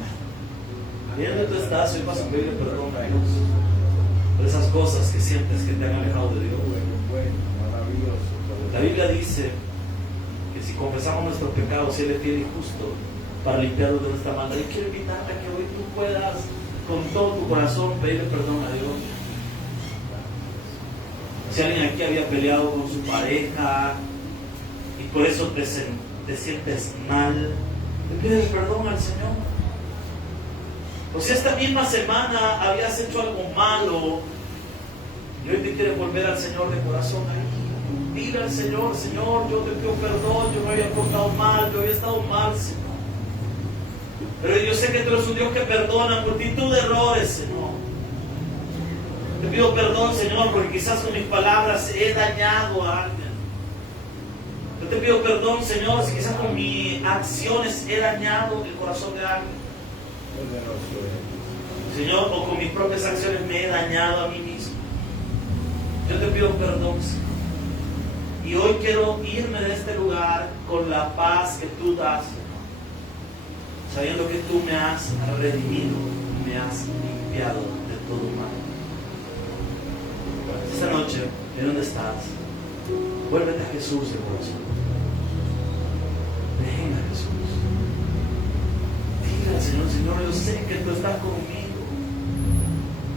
Ahí donde tú estás, hoy vas a pedirle perdón a Dios por esas cosas que sientes que te han alejado de Dios. La Biblia dice que si confesamos nuestros pecados, Él es fiel y justo para limpiarlos de nuestra maldad. Y quiero invitarte a que hoy tú puedas con todo tu corazón pedirle perdón a Dios. Si alguien aquí había peleado con su pareja y por eso te sientes mal, le pides perdón al Señor. O si esta misma semana habías hecho algo malo y hoy te quieres volver al Señor de corazón ahí. Dile al Señor, Señor, yo te pido perdón, yo me había portado mal, yo había estado mal, Señor. Pero yo sé que tú eres un Dios que perdona multitud de errores, Señor. Te pido perdón, Señor, porque quizás con mis palabras he dañado a alguien. Yo te pido perdón, Señor, si quizás con mis acciones he dañado el corazón de alguien. Señor, o con mis propias acciones me he dañado a mí mismo. Yo te pido perdón, Señor. Y hoy quiero irme de este lugar con la paz que tú das, Señor, sabiendo que tú me has redimido, me has limpiado de todo mal. Esta noche, ¿de dónde estás? Vuélvete a Jesús de corazón. Venga, Jesús. Dile al Señor, Señor, yo sé que tú estás conmigo.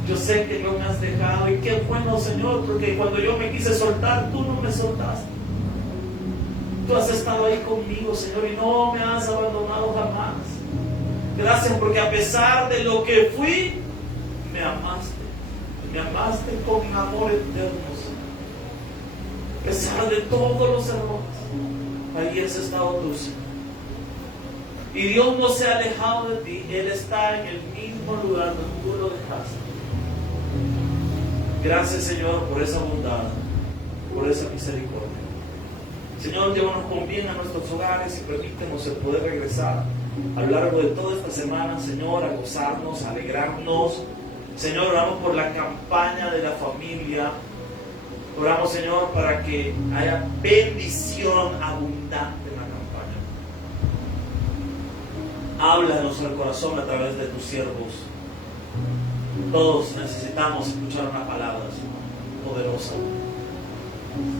Yo sé que no me has dejado. Y qué bueno, Señor, porque cuando yo me quise soltar, tú no me soltaste. Tú has estado ahí conmigo, Señor, y no me has abandonado jamás. Gracias porque a pesar de lo que fui, me amaste. Me amaste con amor eterno, Señor. A pesar de todos los errores, ahí has estado tú, Señor. Y Dios no se ha alejado de ti. Él está en el mismo lugar donde tú lo dejaste. Gracias, Señor, por esa bondad, por esa misericordia. Señor, llévanos con bien a nuestros hogares y permítenos el poder regresar a lo largo de toda esta semana, Señor, a gozarnos, a alegrarnos. Señor, oramos por la campaña de la familia. Oramos, Señor, para que haya bendición abundante en la campaña. Háblanos al corazón a través de tus siervos. Todos necesitamos escuchar una palabra, Señor, poderosa.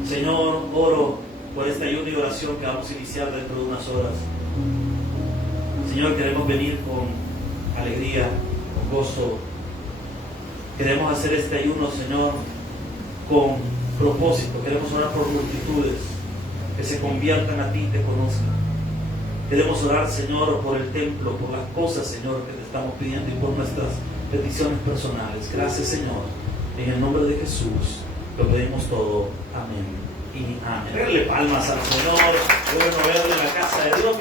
Señor, oro por este ayuno y oración que vamos a iniciar dentro de unas horas. Señor, queremos venir con alegría, con gozo. Queremos hacer este ayuno, Señor, con propósito. Queremos orar por multitudes que se conviertan a ti y te conozcan. Queremos orar, Señor, por el templo, por las cosas, Señor, que te estamos pidiendo y por nuestras peticiones personales. Gracias, Señor. En el nombre de Jesús lo pedimos todo. Amén y amén. Regale palmas al Señor. Bueno verle en la casa de Dios.